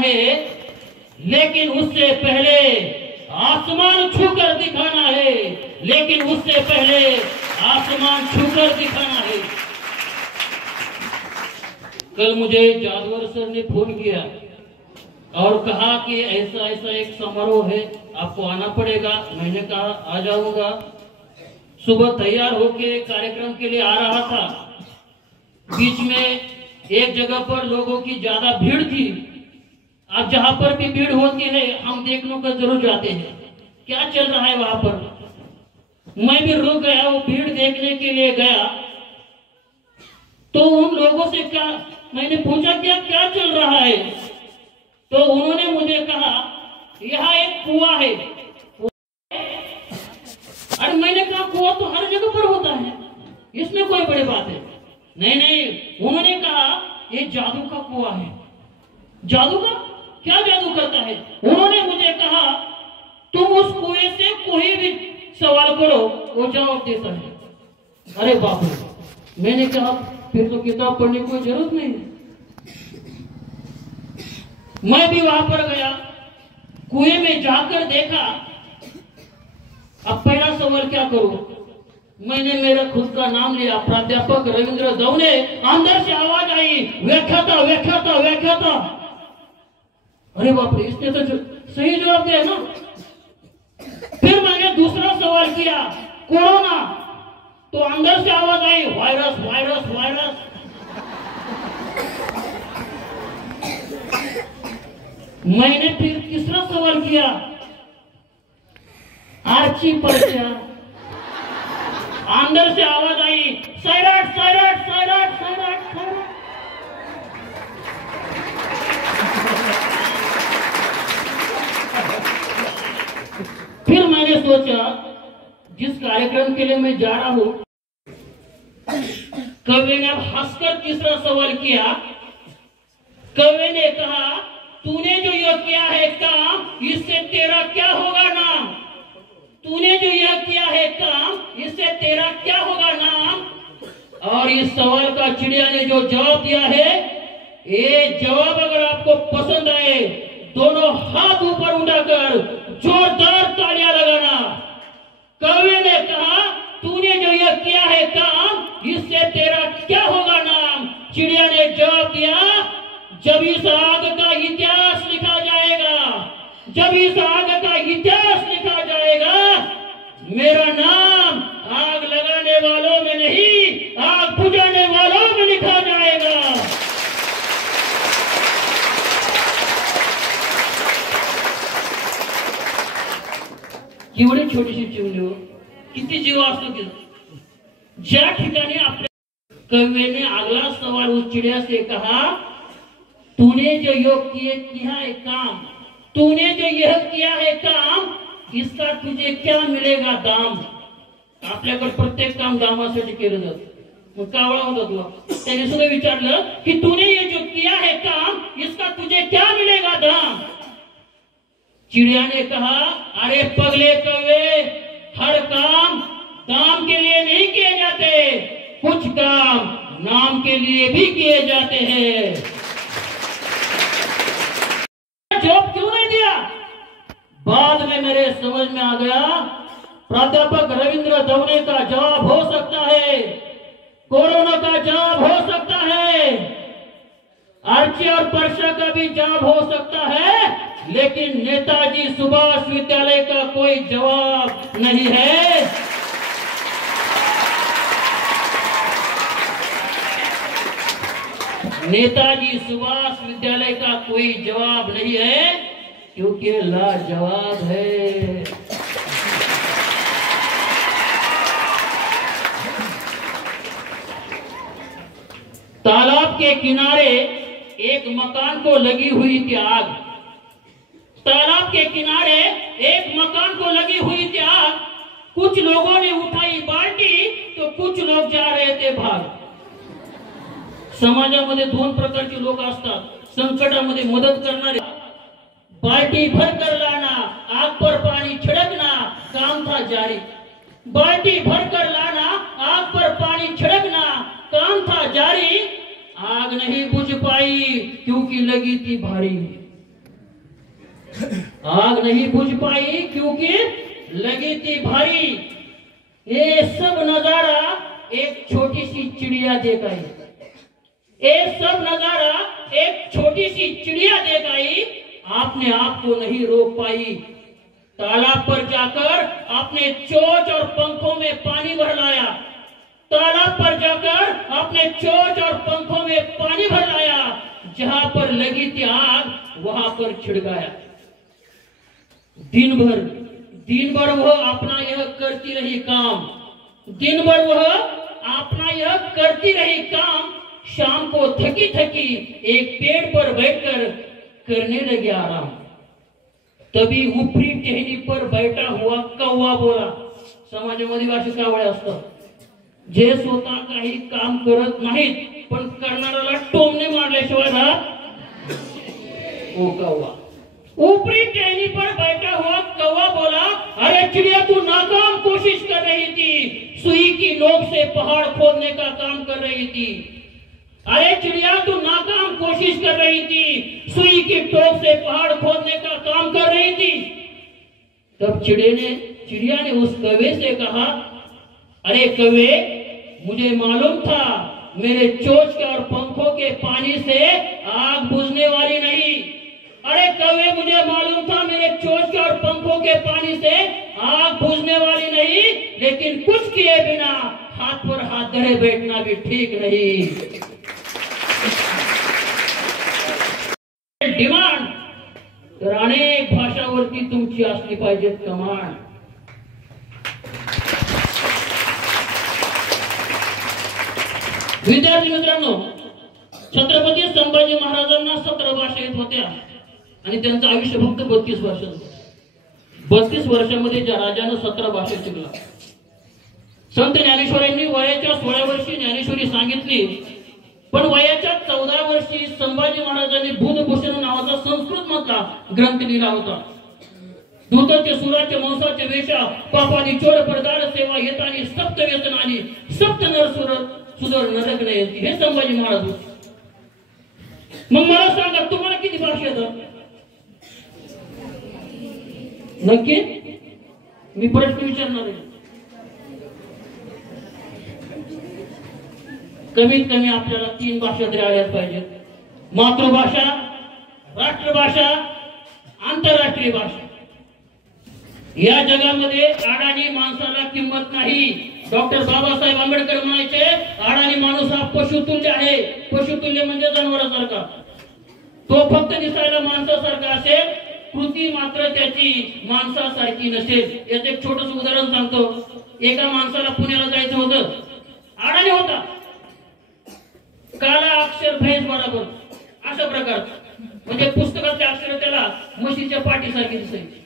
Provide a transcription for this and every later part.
है, लेकिन उससे पहले आसमान छूकर दिखाना है, लेकिन उससे पहले आसमान छूकर दिखाना है। कल मुझे जादवर सर ने फोन किया और कहा कि ऐसा ऐसा एक समारोह है, आपको आना पड़ेगा। मैंने कहा आ जाऊंगा। सुबह तैयार होके कार्यक्रम के लिए आ रहा था, बीच में एक जगह पर लोगों की ज्यादा भीड़ थी। अब जहां पर भी भीड़ होती है हम देखने को जरूर जाते हैं क्या चल रहा है वहां पर। मैं भी रुक गया, वो भीड़ देखने के लिए गया। तो उन लोगों से क्या मैंने पूछा क्या चल रहा है, तो उन्होंने मुझे कहा यहाँ एक कुआं है। अरे मैंने कहा कुआं तो हर जगह पर होता है, इसमें कोई बड़ी बात है? नहीं, उन्होंने कहा ये जादू का कुआं है। जादू का? क्या जादू करता है? उन्होंने मुझे कहा तुम उस कुएं से कोई भी सवाल करो वो जवाब देता है। अरे बाप रे, मैंने कहा फिर तो किताब पढ़ने की कोई जरूरत नहीं। मैं भी वहां पर गया, कुएं में जाकर देखा। अब पहला सवाल क्या करूं? मैंने मेरा खुद का नाम लिया, प्राध्यापक रविंद्र दवने। अंदर से आवाज आई, व्याख्याता व्याख्याता व्याख्याता। अरे बाप रे, इसने तो सही जवाब दिया ना। फिर मैंने दूसरा सवाल किया, कोरोना, तो अंदर से आवाज आई, वायरस वायरस वायरस। मैंने फिर तीसरा सवाल किया, आर्ची पर्चा। अंदर से आवाज आई, साइराट साइराट साइराट साइराट साइराट। फिर मैंने सोचा जिस कार्यक्रम के लिए मैं जा रहा हूं, कवि ने हंसकर तीसरा सवाल किया। कवि ने कहा तूने जो यह किया है काम, इससे तेरा क्या होगा नाम? तूने जो यह किया है काम, इससे तेरा क्या होगा नाम? और इस सवाल का चिड़िया ने जो जवाब दिया है, ये जवाब अगर आपको पसंद आए दोनों हाथ ऊपर उठाकर जोरदार तालियां लगाना। कवि ने कहा तूने जो यह किया है काम, इससे तेरा क्या होगा नाम? चिड़िया ने जवाब दिया, जब इस आग का इतिहास लिखा जाएगा, जब इस आग का इतिहास लिखा जाएगा, मेरा नाम आग लगाने वालों में नहीं, आग बुझाने वालों में लिखा जाएगा। एवढी छोटीशी चिमणी, किती जीव असतो की ज्या ठिकाणी आपल्या। कवि ने अगला सवाल उस चिड़िया से कहा, तूने जो योग किया है काम, तूने जो यह किया है काम, इसका तुझे क्या मिलेगा दाम? आपल्याकडे प्रत्येक काम दामासाठी केलं जातं। मग कावळा होता तुला, त्याने सुद्धा विचारलं की तूने ये जो किया है काम, इसका तुझे क्या मिलेगा दाम? चिड़िया ने कहा, अरे पगले कौवे, हर काम दाम के लिए नहीं किए जाते, कुछ काम नाम के लिए भी किए जाते हैं। जवाब क्यों नहीं दिया? बाद में मेरे समझ में आ गया, प्राध्यापक रविंद्र दवने का जवाब हो सकता है, कोरोना का जवाब हो सकता है, आर्ची और पर्चा का भी जवाब हो सकता है, लेकिन नेताजी सुभाष विद्यालय का कोई जवाब नहीं है। नेताजी सुभाष विद्यालय का कोई जवाब नहीं है, क्योंकि लाजवाब है। तालाब के किनारे एक मकान को लगी हुई थी आग। तालाब के किनारे एक मकान को लगी हुई थी आग। कुछ लोगों ने उठाई बाल्टी तो कुछ लोग जा रहे थे भाग। समाजामध्ये दोन प्रकारचे लोक असतात, संकटामध्ये मदत करणारे। बाल्टी भर कर लाना, आग पर पानी छिड़कना, काम था जारी। बाल्टी भर कर लाना, आग पर पानी छिड़कना, काम था जारी। आग नहीं बुझ पाई क्योंकि लगी थी भारी। आग नहीं बुझ पाई क्योंकि लगी थी भारी। ये सब नजारा एक छोटी सी चिड़िया देख आई। ये सब नजारा एक छोटी सी चिड़िया देख आई, आपने आप को नहीं रोक पाई। तालाब पर जाकर आपने चोंच और पंखों में पानी भर लाया। तालाब पर जाकर आपने चोंच और पंखों में पानी भर लाया। जहां पर लगी थी आग वहां पर छिड़काया। दिन भर वह अपना यह करती रही काम। दिन भर वह अपना यह करती रही काम। शाम को थकी थकी एक पेड़ पर बैठकर करने लगी आराम। तभी ऊपरी टहनी पर बैठा हुआ कौवा बोला। समाजामध्ये भाषेत कावळे असतात, जे स्वतः काही काम करत नाहीत पण करणाऱ्याला टोमणे मारल्याशिवाय राहत। ओ कौवा, ऊपरी टहनी पर बैठा हुआ कौवा बोला, अरे चिड़िया तू नाकाम कोशिश कर रही थी, सुई की नोक से पहाड़ खोदने का काम कर रही थी। अरे चिड़िया तू नाकाम कोशिश कर रही थी, सुई की टोक से पहाड़ खोदने का काम कर रही थी। तब चिड़िया ने उस कौवे से कहा, अरे कौवे, मुझे मालूम था मेरे चोंच के और पंखों के पानी से आग बुझने वाली नहीं। अरे कौवे, मुझे मालूम था मेरे चोंच के और पंखों के पानी से आग बुझने वाली नहीं, लेकिन कुछ किए बिना हाथ पर हाथ धरे बैठना भी ठीक नहीं। डिमांड तर अनेक भाषावरती तुमची असली पाहिजे कमांड। विद्यार्थी मित्रांनो, छत्रपती संभाजी महाराजांना 17 भाषा येत होत्या आणि त्यांचं आयुष्य फक्त 32 वर्षाचं। 32 वर्षामध्ये ज्या राजानं 17 भाषा शिकला। संत ज्ञानेश्वरांनी वयाच्या 16 वर्षी ज्ञानेश्वरी सांगितली, पण वयाच्या 14 वर्षी संभाजी महाराजांनी बुधभूषण नावाचा संस्कृत मधला ग्रंथ लिहिला होता। दूताचे सुराचे मांसाचे वेशा पापानी चोर परदार सेवा येतानी सप्त व्यसनानी सप्त नर सुदर नरक नाही। हे संभाजी महाराज होते। मग मला सांगा, तुम्हाला किती भाषा येतात? नक्की मी प्रश्न विचारणार आहे। कमीत कमी आपल्याला 3 भाषा तरी आल्याच पाहिजेत। मातृभाषा, राष्ट्रभाषा, आंतरराष्ट्रीय भाषा। या जगामध्ये अडाणी माणसाला किंमत नाही। डॉक्टर बाबासाहेब आंबेडकर म्हणायचे, अडाणी माणूस हा पशुतुल्य आहे। पशुतुल्य म्हणजे जनावरासारखा। तो फक्त दिसायला माणसासारखा असेल, कृती मात्र त्याची माणसासारखी नसेल। याचं एक छोटंसं उदाहरण सांगतो। एका माणसाला पुण्याला जायचं होतं, अडाणी होता। काला अक्षर भैस बरोबर अशा प्रकारचं, म्हणजे पुस्तकातले अक्षर त्याला म्हशीच्या पाठीसारखी दिसायची।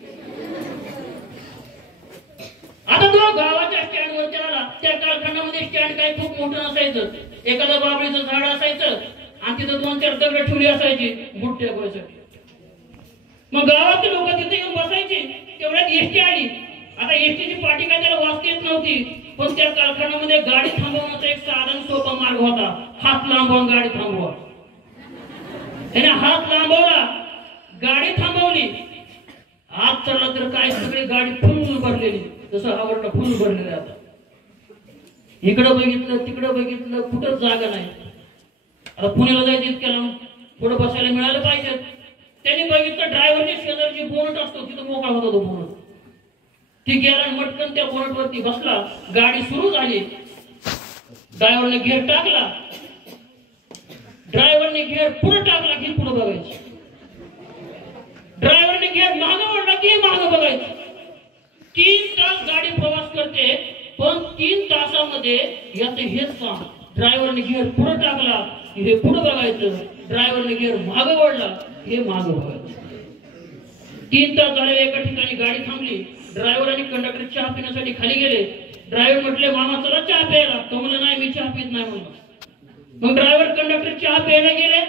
आता तो गावाच्या स्टँडवरती आला। त्या कारखान्यामध्ये स्टँड काही खूप मोठं नसायचं। एखादं बाबळीचं झाड असायचं आणि तिथं 2-4 दगड ठेवली असायची बुट्ट्या बसायची। मग गावातले लोक तिथे येऊन बसायचे। तेवढ्यात एसटी आली। आता एसटीची पाठी काय त्याला वाचता येत नव्हती, पण त्या कारखान्यामध्ये गाडी थांबवण्याचा एक साधन सोपा मार्ग होता, हात लांबवून गाडी थांबवा। त्याने हात लांबवला, गाडी थांबवली। आत चढला तर काय सगळी गाडी फुल भरलेली, जसं आवडलं फुल भरलेलं आहे। आता इकडं बघितलं तिकडं बघितलं, कुठंच जागा नाही। आता पुण्याला जायचं इतक्याला पुढे बसायला मिळालं पाहिजे। त्यांनी बघितलं ड्रायव्हरच्या शेजारची बोनट असतो, तिथं मोकळा होता तो बोनट। ती गेला मटकन त्या बोनटवरती बसला। गाडी सुरू झाली। ड्रायव्हरने गिअर टाकला। ड्रायव्हरने गिअर पुढे टाकला की पुढे बघायचं। ड्रायव्हरने गिअर मागं ओढला की मागं बघायचं। 3 तास गाडी प्रवास करते, पण 3 तासामध्ये याचं हेच काम। ड्रायव्हरने गिअर पुढे टाकला की हे पुढे बघायचं, ड्रायव्हरने गिअर मागं ओढला हे मागं बघायचं। 3 तास झाले, एका ठिकाणी गाडी थांबली। ड्रायव्हर आणि कंडक्टर चहा पिण्यासाठी खाली गेले। ड्रायव्हर म्हटले, मामा चला चहा प्यायला। तो म्हणला, नाही मी चहा पित नाही म्हणून। मग ड्रायव्हर कंडक्टर चहा प्यायला गेले।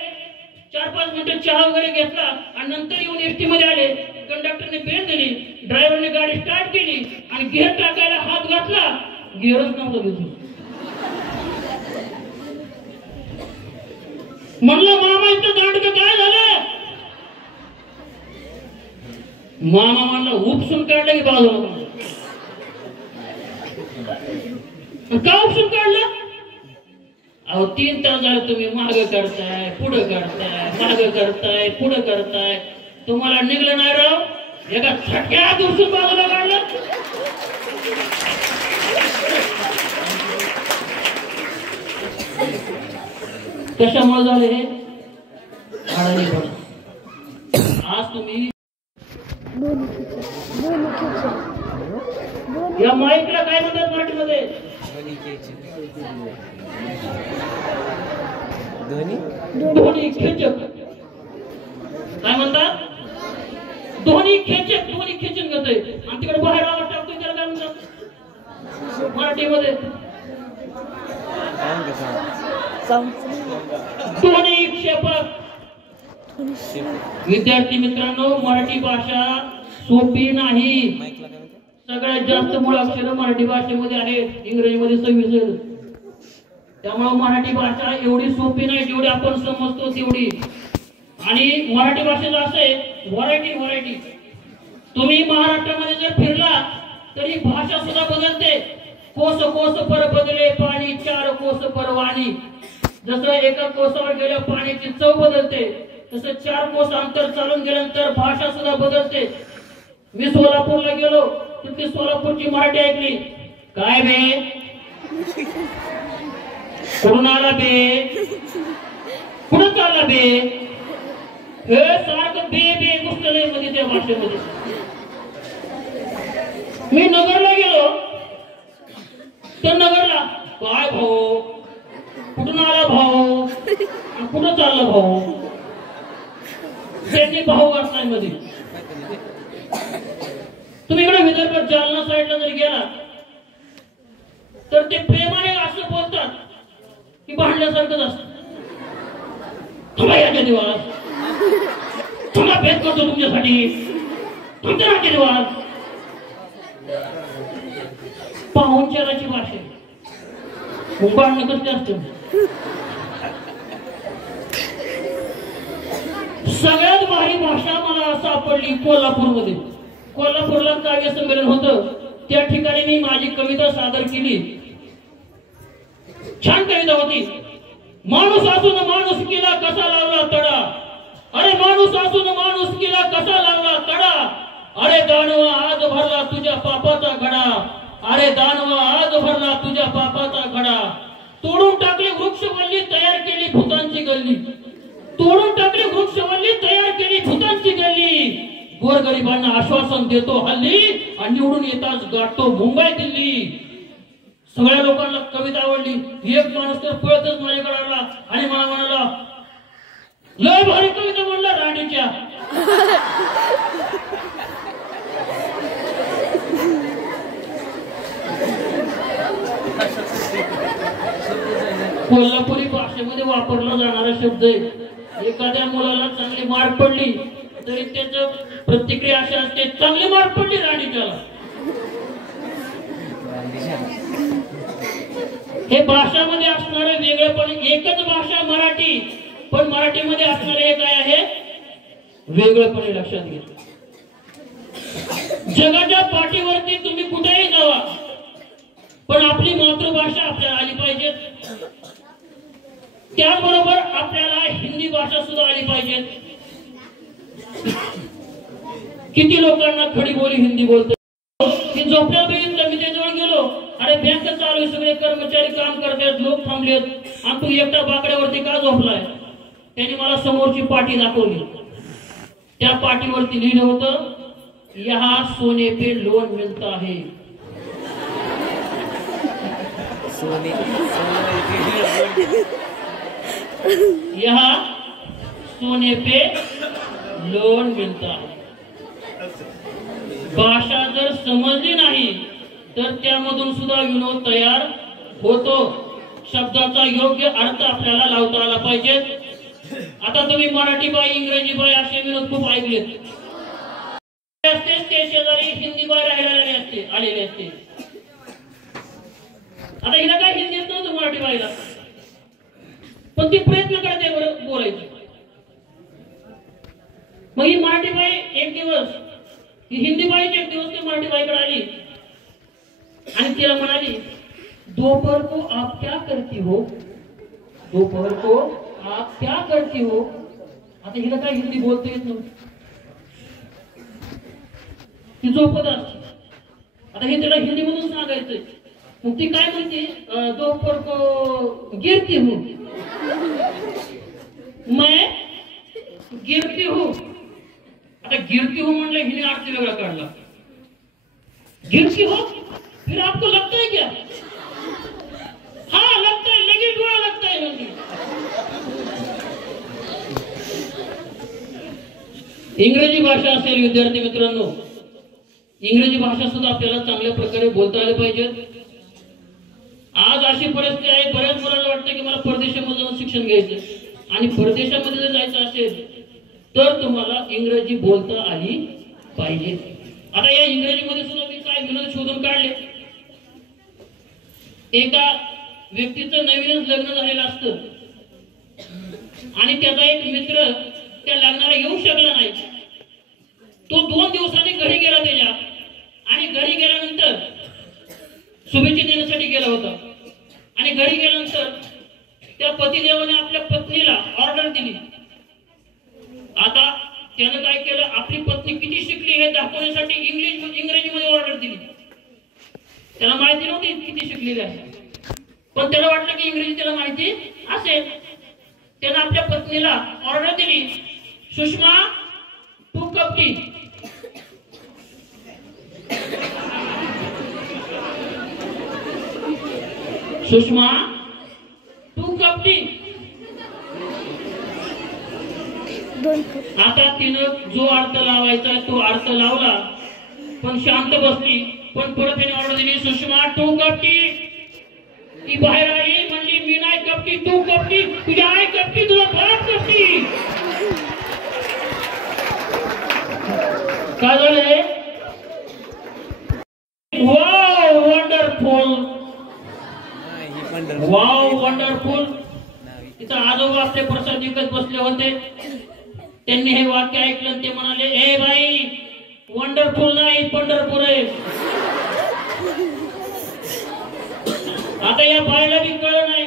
4-5 मिनिटं चहा वगैरे घेतला आणि नंतर येऊन एसटी मध्ये आले। कंडक्टरने बेल दिली, ड्रायव्हरने गाडी स्टार्ट केली आणि गिअर टाकायला हात घातला, गिअरच नव्हता दिसत। म्हणलं, मामा इथं दांडकं काय झालं? मामा म्हणला उपसून काढलं की बाजूला का उपसून काढलं? अहो 3 तास झाले तुम्ही मागं करताय पुढं करताय मागं करताय पुढं करताय, तुम्हाला निघलं नाही राव, एका झटक्यात उपसून बाजूला काढलं. कशामुळे झाले हे? आज तुम्ही या माईकला काय म्हणतात मराठीमध्ये? ध्वनी खेचक. काय म्हणतात? ध्वनी खेचक. ध्वनी खेचन करते. आणि तिकडे बाहेर आवाज टाकतोय त्याला काय म्हणतात मराठीमध्ये? ध्वनी क्षेपक. विद्यार्थी मित्रांनो, मराठी भाषा सोपी नाही. सगळ्यात जास्त मुळाक्षर मराठी भाषेमध्ये आहेत, इंग्रजीमध्ये 26 आहेत. त्यामुळे मराठी भाषा एवढी सोपी नाही जेवढी आपण समजतो तेवढी. आणि मराठी भाषेचं असं आहे, व्हरायटी. तुम्ही महाराष्ट्रामध्ये जर फिरला तरी भाषा सुद्धा बदलते. कोस पर बदले पाणी, 4 कोस पर वाणी. जसं एका कोसावर गेल्या पाण्याची चव बदलते, तसं 4 कोस अंतर चालून गेल्यानंतर भाषा सुद्धा बदलते. मी सोलापूरला गेलो, तिथली सोलापूरची मराठी ऐकली. काय बे? कुठून आला बे? कुठं चालला बे? हे सारखं बे गोष्ट नाही मध्ये त्या भाषेमध्ये. मी नगरला गेलो तर नगरला काय भाऊ, कुठून आला भाऊ, कुठं चालला भाऊ, त्यांनी भाऊ असणार मध्ये. तुम्ही इकडे विदर्भात जालना साईडला जर गेला तर ते प्रेमाने असं बोलतात की भांडण्यासारखंच असतं. थांबा दिवस, थांबा भेद करतो तुमच्यासाठी, तुमच्या राहते दिवस. पाहुणचाराची भाषा भांडणं कसं असतं. सगळ्यात भारी भाषा मला सापडली कोल्हापूरमध्ये. कोल्हापूरला काव्य संमेलन होतं, त्या ठिकाणी मी माझी कविता सादर केली. छान कविता होती. माणूस असून माणुसकीला कसा लावला तडा, अरे माणूस असून माणुसकीला कसा लावला तडा, अरे दानवा आज भरला तुझ्या पापाचा घडा, अरे दानवा आज भरला तुझ्या पापाचा घडा. तोडून टाकली वृक्षवल्ली, तयार केली भूतांची गल्ली. तोडून टाकली वृक्षवल्ली, तयार केली भूतांची गल्ली. गोरगरिबांना आश्वासन देतो हल्ली, आणि निवडून येताच गाठतो मुंबई दिल्ली. सगळ्या लोकांना कविता आवडली. एक माणूस तर पळतच माझ्याकडे आला आणि मला म्हणाला, लय भारी कविता म्हणला राणीच्या. कोल्हापुरी भाषेमध्ये वापरला जाणारा शब्द आहे. एखाद्या मुलाला चांगली मार्क पडली तरी त्याच प्रतिक्रिया अशी असते, चांगली मार्क पडली राणीच्याला. हे भाषामध्ये असणारं वेगळेपण. एकच भाषा मराठी, पण मराठीमध्ये असणारे हे काय आहे वेगळेपण लक्षात घ्या. जगाच्या पाठीवरती तुम्ही कुठेही जावा, पण आपली मातृभाषा आपल्याला आली पाहिजे. त्याचबरोबर आपल्याला हिंदी भाषा सुद्धा आली पाहिजे. किती लोकांना खडी बोली हिंदी बोलतो. मी झोपड्यात बघितलं, मी त्याजवळ गेलो, अरे बँक चालू आहे, सगळे कर्मचारी काम करतात, लोक थांबलेत, आणि तू एकटा बाकड्यावरती का झोपलाय? त्यांनी मला समोरची पाटी दाखवली. त्या पाटीवरती लिहिलं होतं, यहाँ सोने पे लोन मिलता है. यहाँ सोने पे लोन मिलता है. भाषा जर समजली नाही तर त्यामधून सुद्धा विनोद तयार होतो. शब्दाचा योग्य अर्थ आपल्याला लावता आला पाहिजे. आता तुम्ही मराठी बाई, इंग्रजी बाई असे विनोद खूप ऐकलेत. ते शेजारी हिंदी बाई राहिलेले आलेले असते. आता हिला काय हिंदी येत नव्हतं मराठी बाईला, पण ती प्रयत्न करते बोलायची. मग ही मराठी बाई एक दिवस ही हिंदी बाईची एक दिवस ती मराठी बाईकडे आली आणि तिला म्हणाली, दोपहर को आप क्या करती हो, दोपहर को आप क्या करती हो. आता हिला काय हिंदी बोलता येत नव्हतं, ती झोपत असते. आता हे तिला हिंदी मधून सांगायचंय. मग ती काय म्हणते, दोपहर को गिरती हूँ, मैं गिरती हूँ. आता गिरती हूँ म्हणलं, हिने अर्थ वेगळा काढला. गिरती हो, फिर आपको लगता है क्या? हाँ लगता है, लेकिन बुरा लगता है. म्हणजे इंग्रजी भाषा असेल विद्यार्थी मित्रांनो, इंग्रजी भाषा सुद्धा आपल्याला चांगल्या प्रकारे बोलता आली पाहिजे. आज अशी परिस्थिती आहे, बऱ्याच मुलांना वाटतं की मला परदेशामध्ये जाऊन शिक्षण घ्यायचं, आणि परदेशामध्ये जर जायचं असेल तर तुम्हाला इंग्रजी बोलता आली पाहिजे. आता या इंग्रजीमध्ये सुद्धा मी काय विनोद शोधून काढले. एका व्यक्तीचं नवीनच लग्न झालेलं असतं आणि त्याचा एक मित्र त्या लग्नाला येऊ शकला नाही. तो 2 दिवसांनी घरी गेला त्याच्या, आणि घरी गेल्यानंतर शुभेच्छा देण्यासाठी गेला होता. आणि घरी गेल्यानंतर त्या पतिदेवाने आपल्या पत्नीला ऑर्डर दिली. आता त्याने काय केलं, आपली पत्नी किती शिकली हे दाखवण्यासाठी इंग्रजीमध्ये ऑर्डर दिली. त्याला माहिती नव्हती किती शिकलेली आहे, पण त्याला वाटलं की इंग्रजी त्याला माहिती असेल. त्याने आपल्या पत्नीला ऑर्डर दिली, Sushma 2 cup T. Sushma 2 cup T. आता तिनं जो अर्थ लावायचा तो अर्थ लावला, पण शांत बसली. पण परत तिने ऑर्डर दिली, सुषमा 2 कप टी. ती बाहेर आली, म्हणली मी नाही कप टी, 2 कप टी. तुझ्या आई कप टी, तुझा बाप कप टी. काय झालंय? Wow wonderful, wow wonderful. तिथं आजोबा आपले प्रसाद विकत बसले होते. त्यांनी हे वाक्य ऐकलं, ते म्हणाले, ए बाई वंडरफुल नाही, पंढरपूर आहे. आता या बाईला बी कळलं नाही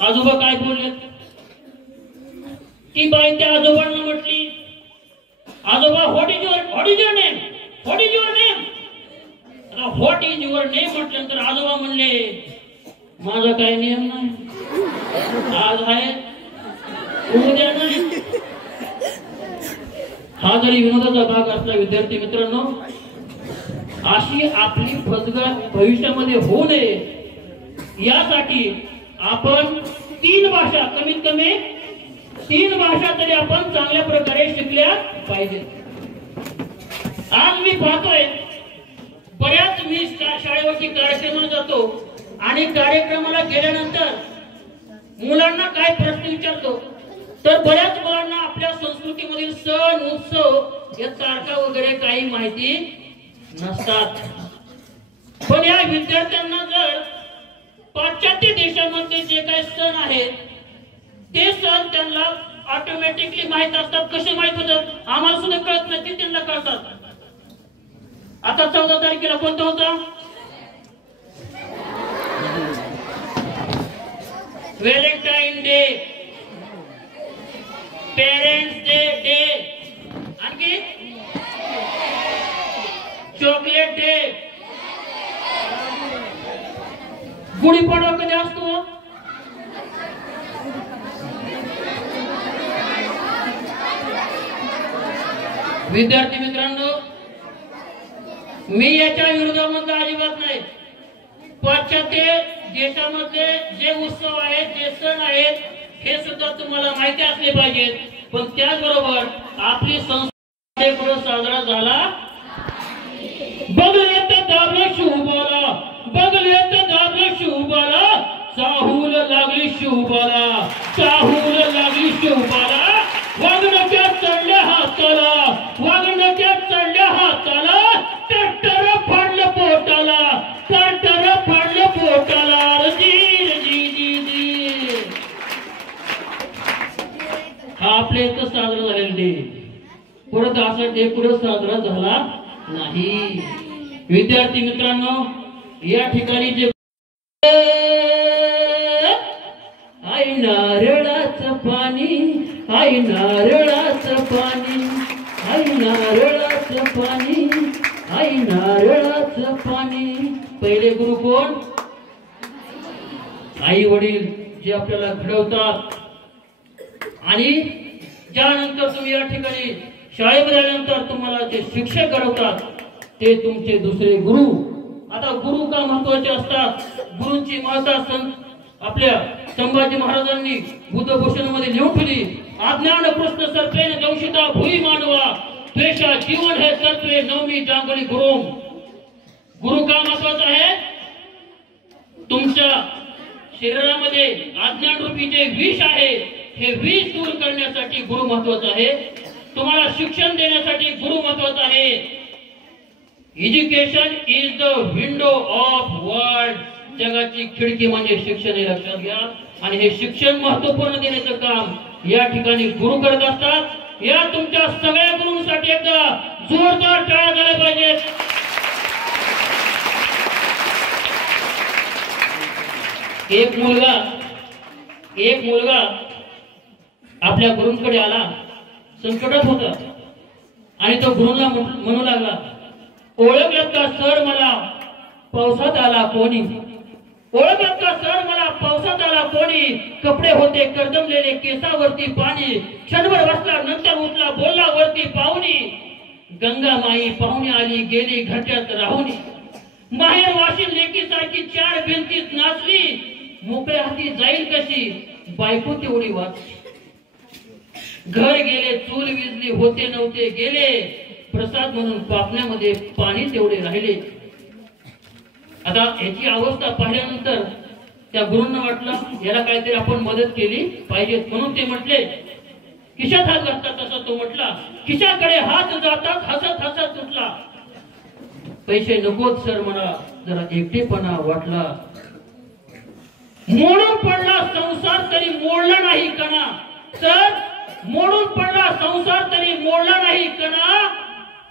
आजोबा काय बोलले. ती बाई त्या आजोबांना म्हटली, आजोबा what is your name, what is your name. आता व्हॉट इज युअर नेम म्हटल्यानंतर आजोबा म्हणले, माझा काय नियम नाही, आज आहे उद्या नाही. हा जरी विनोदाचा भाग असला विद्यार्थी मित्रांनो, अशी आपली फसगत भविष्यामध्ये होऊ नये यासाठी आपण 3 भाषा, कमीत कमी 3 भाषा तरी आपण चांगल्या प्रकारे शिकल्या पाहिजे. आज मी पाहतोय बऱ्याच, मी शाळेवरती कार्यक्रमाला जातो आणि कार्यक्रमाला गेल्यानंतर मुलांना काय प्रश्न विचारतो, तर बऱ्याच मुलांना आपल्या संस्कृतीमधील सण उत्सव या तारखा वगैरे काही माहिती नसतात. पण या विद्यार्थ्यांना जर पाश्चात्य देशामध्ये जे काही सण आहेत ते सण त्यांना ऑटोमॅटिकली माहित असतात. कसे माहित होतात आम्हाला सुद्धा कळत नाही, ते त्यांना कळतात. आता 14 तारखेला कोणता होता? व्हॅलेंटाईन डे, पेरेंट्स डे, आणखी चॉकलेट डे. गुढीपाडवा कधी असतो? विद्यार्थी मित्रांनो, मी याच्या विरोधामध्ये अजिबात नाही. पाश्चात्य देशामध्ये जे उत्सव आहेत, जे सण आहेत, हे सुद्धा तुम्हाला माहिती असले पाहिजेत. पण त्याचबरोबर आपली संस्कृती साजरा झाला. बघले तर दाबले शिवबाला, बघले तर दाबले शिवबाला, चाहूल लागली शिवबाला, चाहूल लागली शिवबाला. वागण्याच्या चढल्या हाताला, वागण्याच्या चढल्या हाताला, टर्टर फाडलं पोटाला, टर्टर फाडलं पोटाला. हा आपल्या इथं साजरा झालेला डे. परत असा डे पुढे साजरा झाला नाही. विद्यार्थी मित्रांनो, या ठिकाणी जे आई नारळाचं पाणी, आई नारळाचं पाणी, आई नारळाचं पाणी, आई नारळाचं पाणी. पहिले गुरु कोण? आई वडील, जे आपल्याला घडवतात. आणि ज्यानंतर तुम्ही या ठिकाणी शाळेमध्ये आल्यानंतर तुम्हाला जे शिक्षक घडवतात ते तुमचे दुसरे गुरु. आता गुरु का महत्वाचे असतात? गुरुंची महत्ता आपल्या संभाजी महाराजांनी बुद्धभूषण मध्ये लिहून ठेवली. अज्ञान कृष्ण सर्पेन दंशिता भुई मानवा, द्वेषा जीवन है तत्वे नवमी जांगली गुरु. गुरु का महत्वाचा आहे? तुमच्या शरीरामध्ये अज्ञान रूपी जे विष आहे हे विष दूर करण्यासाठी गुरु महत्वाचा आहे. तुम्हाला शिक्षण देण्यासाठी गुरु महत्वाचा आहे. Education is the window of world. जगाची खिडकी म्हणजे शिक्षण, हे लक्षात घ्या. आणि हे शिक्षण महत्वपूर्ण देण्याचं काम या ठिकाणी गुरु करत असतात. या तुमच्या सगळ्या गुरूंसाठी एकदा जोरदार टाळ्या झाल्या पाहिजेत. एक मुलगा आपल्या गुरूंकडे आला, संकटात होता. आणि तो गुरूंना म्हणू लागला, ओळखलं का सर मला पावसात आला कोणी? ओळखलं का सर मला पावसात आला कोणी? कपडे होते कर्दमलेले, केसावरती पाणी. क्षणभर बसला, नंतर उठला, बोलला वरती पाहुणी. गंगा माई पाहुणी आली, गेली घरट्यात राहुनी. माहेर वाशीन लेकीसारखी चार भिंतीत नाचली. मोकळ्या हाती जाईल कशी? बायको तेवढी वाचली. घर गेले, चूल विजली, होते नव्हते गेले. प्रसाद म्हणून पापण्यामध्ये पाणी तेवढे राहिले. आता याची अवस्था पाहिल्यानंतर त्या गुरूंना वाटलं याला काहीतरी आपण मदत केली पाहिजे. म्हणून ते म्हटले, खिशात हात घातला. तसा तो म्हटला, खिशाकडे हात जातात हसत हसत तुटला. पैसे नकोत सर मला, जरा एकटेपणा वाटला. मोडून पडला संसार तरी मोडला नाही कणा. सर मोडून पडला संसार तरी मोडला नाही कणा.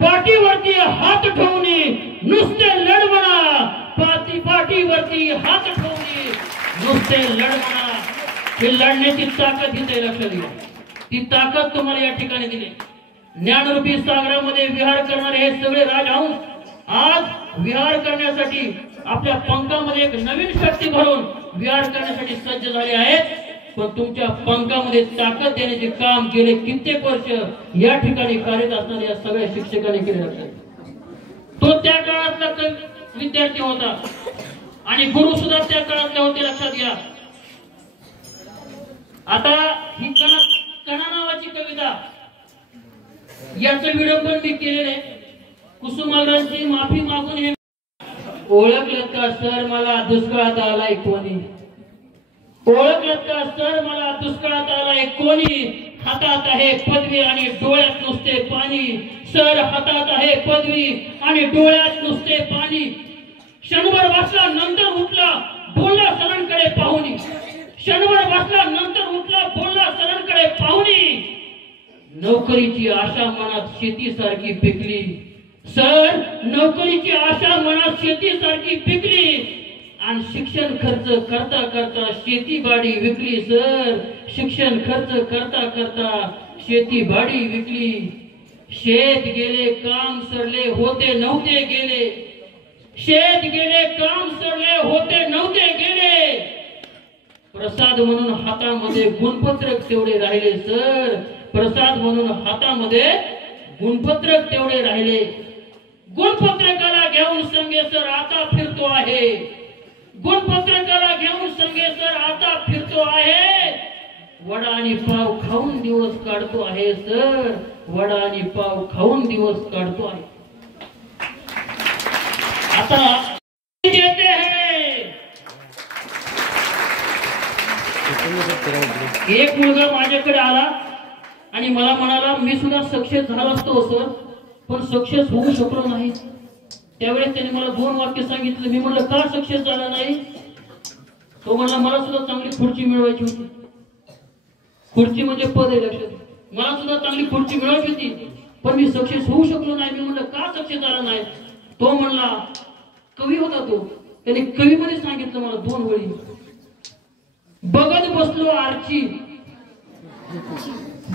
पाठीवरती हात ठेवणे नुसते लढवणा. पाठीवरती हात ठेवणे नुसते लढवणा. हे लढण्याची ताकद हिते लक्षात घ्या. ती ताकद तुम्हाला या ठिकाणी दिली. ज्ञानरूपी सागरामध्ये विहार करणारे हे सगळे राजहंस आज विहार करण्यासाठी आपल्या पंखामध्ये एक नवीन शक्ती भरून विहार करण्यासाठी सज्ज झाले आहेत. पण तुमच्या पंखामध्ये ताकद देण्याचे काम गेले कित्येक वर्ष या ठिकाणी कार्यरत असणाऱ्या या सगळ्या शिक्षकांनी केले आहे. तो त्या काळातला विद्यार्थी होता आणि गुरु सुद्धा त्या काळातले होते, लक्षात घ्या. आता ही कणा नावाची कविता, याचं व्हिडिओ पण मी केलेले. कुसुमाग्रजांची माफी मागून हे ओळखलं का सर मला दुष्काळात आलाय कोणी? ओळखलं का सर मला दुष्काळात आलाय कोणी? हातात आहे पदवी आणि डोळ्यात नुसते पाणी. सर हातात आहे पदवी आणि डोळ्यात नुसते पाणी. क्षणभर बसला नंतर उठला, बोलला सरांकडे पाहुणी. क्षणभर बसला नंतर उठला, बोलला सरांकडे पाहुणी. नोकरीची आशा मनात शेतीसारखी पिकली. सर नोकरीची आशा मनात शेतीसारखी पिकली. आणि शिक्षण खर्च करता करता शेती बाडी विकली. सर शिक्षण खर्च करता करता शेती बाडी विकली. शेत गेले काम सरले होते नव्हते गेले. शेत गेले काम सरले होते नव्हते गेले. प्रसाद म्हणून हातामध्ये गुणपत्रक तेवढे राहिले. सर प्रसाद म्हणून हातामध्ये गुणपत्रक तेवढे राहिले. गुणपत्रकाला घेऊन संगे सर आता फिरतो आहे. गुणपत्रकाला घेऊन संगे सर आता फिरतो आहे. वडा आणि पाव खाऊन दिवस काढतो आहे. सर वडा आणि पाव खाऊन दिवस काढतो आहे. आता देते हैं. एक मुलगा माझ्याकडे आला आणि मला म्हणाला मी सुद्धा सक्सेस झालो असतो सर, पण सक्सेस होऊ शकलो नाही. त्यावेळेस त्याने मला 2 वाक्य सांगितले. मी म्हणलं का सक्सेस झाला नाही? तो म्हणला मला सुद्धा चांगली खुर्ची मिळवायची होती. खुर्ची म्हणजे पद आहे लक्षात. मला सुद्धा चांगली खुर्ची मिळवायची होती, पण मी सक्सेस होऊ शकलो नाही. मी म्हणलं का सक्सेस झाला नाही? तो म्हणला, कवी होता तो, त्याने कवीमध्ये सांगितलं मला 2 ओळी. बघत बसलो आरची,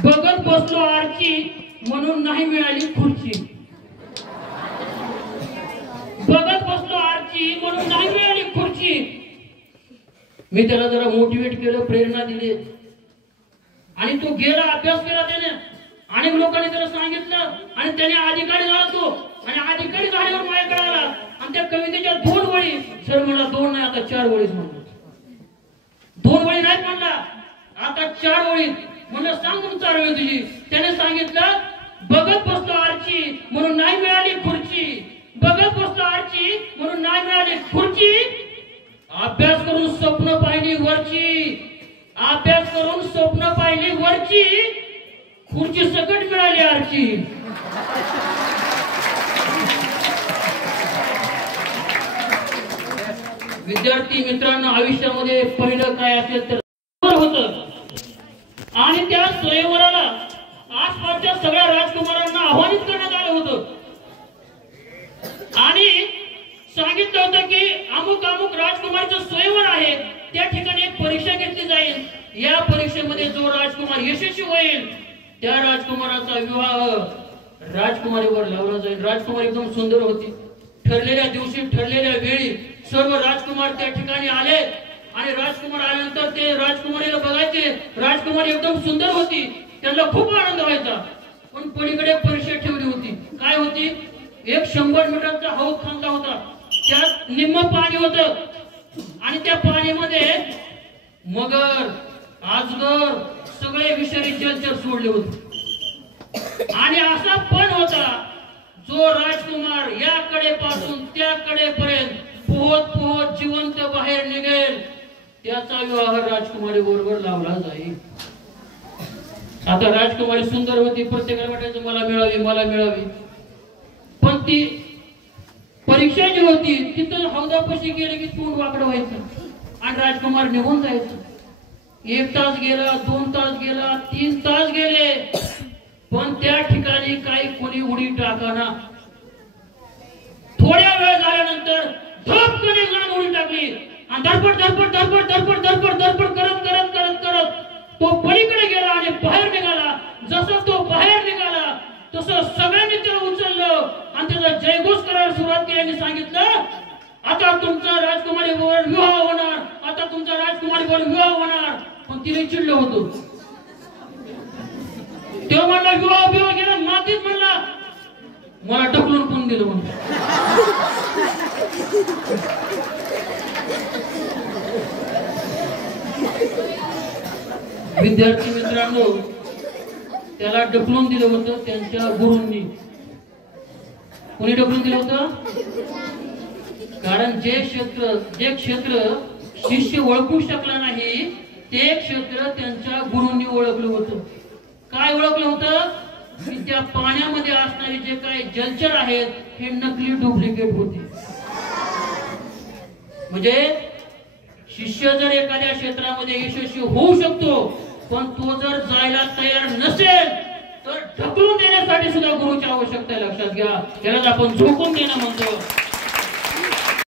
बघत बसलो आरची, म्हणून नाही मिळाली खुर्ची. बघत बसलो आरची, म्हणून नाही मिळाली खुर्ची. मी त्याला जरा मोटिवेट केलं, प्रेरणा दिली आणि तो गेला, अभ्यास केला त्याने. अनेक लोकांनी त्याला सांगितलं आणि त्याने अधिकारी झाला तो. आणि अधिकारी झाल्यावर माझ्याकडे आला आणि त्या कवितेच्या 2 ओळी, सर म्हणला 2 नाही आता 4 ओळीच म्हणलं. 2 ओळी नाही म्हणला, आता 4 ओळी म्हणलं. सांग म्हणून 4 ओळी तुझी. त्याने सांगितलं, बघत बसलो आरची, म्हणून नाही मिळाली खुर्ची. बघत बसलो आरची, म्हणून नाही मिळाली खुर्ची. अभ्यास करून स्वप्न पाहिली वरची, अभ्यास करून स्वप्न पाहिली वरची, खुर्ची सकट मिळाली आरची. विद्यार्थी मित्रांनो, आयुष्यामध्ये पहिलं काय असेल तर होतं. आणि त्या स्वयंवराला आसपासच्या सगळ्या राजकुमारांना आव्हानित करण्यात आलं होतं आणि सांगितलं होतं की अमुक अमुक राजकुमारीचं स्वयंवर आहे, त्या ठिकाणी एक परीक्षा घेतली जाईल. या परीक्षेमध्ये जो राजकुमार यशस्वी होईल त्या राजकुमाराचा विवाह राजकुमारीवर लावला जाईल. राजकुमारी एकदम सुंदर होती. ठरलेल्या दिवशी ठरलेल्या वेळी सर्व राजकुमार त्या ठिकाणी आले आणि राजकुमार आल्यानंतर ते राजकुमारीला बघायचे. राजकुमारी एकदम सुंदर होती, त्यांना खूप आनंद व्हायचा. पण पलीकडे परीक्षा ठेवली होती. काय होती? एक 100 मीटरचा हौद खांदा होता, त्यात निम्म पाणी होतं आणि त्या पाण्यामध्ये मगर, आजगर, सगळे विषारी जलचर सोडले होते. आणि असा पण होता जो राजकुमार या कडेपासून त्या कडेपर्यंत पोहत पोहत जिवंत बाहेर निघेल त्याचा विवाह राजकुमारी बरोबर लावला जाईल. आता राजकुमारी सुंदर होती, प्रत्येकाला वाटायचं मला मिळावी मला मिळावी. पण ती परीक्षा जी होती तिथं हौदापाशी गेले की तोंड वाकडं व्हायचं आणि राजकुमार निघून जायचं. 1 तास गेला, 2 तास गेला, 3 तास गेले, पण त्या ठिकाणी काही कोणी उडी टाकाना. थोड्या वेळ झाल्यानंतर धपकने जाऊन उडी टाकली आणि धडपड धडपड धडपड धडपड धडपड धडपड करत करत करत करत तो पलीकडे गेला आणि बाहेर निघाला. जसं तो बाहेर निघाला तसं सगळ्यांनी त्याला उचललं आणि त्याचा जयघोष करायला सुरुवात केली आणि सांगितलं, आता तुमचा राजकुमारीवर विवाह होणार, आता तुमचा राजकुमारीवर विवाह होणार. पण तिने चिडलं होतं. तेव्हा म्हणला विवाह गेला मातीत, म्हणला मला ढकलून कोण दिलं म्हणून. विद्यार्थी मित्रांनो, त्याला ढकलून दिलं होतं त्यांच्या गुरूंनी. कोणी ढकलून दिलं होतं? कारण जे क्षेत्र शिष्य ओळखू शकला नाही ते क्षेत्र त्यांच्या गुरूंनी ओळखलं होतं. काय ओळखलं होतं? की त्या पाण्यामध्ये असणारे जे काही जलचर आहेत हे नकली डुप्लिकेट होते. म्हणजे शिष्य जर एखाद्या क्षेत्रामध्ये यशस्वी होऊ शकतो, पण तो जर जायला तयार नसेल तर ढकलून देण्यासाठी सुद्धा गुरुची आवश्यकता आहे. लक्षात घ्या, त्याला आपण झोकून देणं म्हणतो.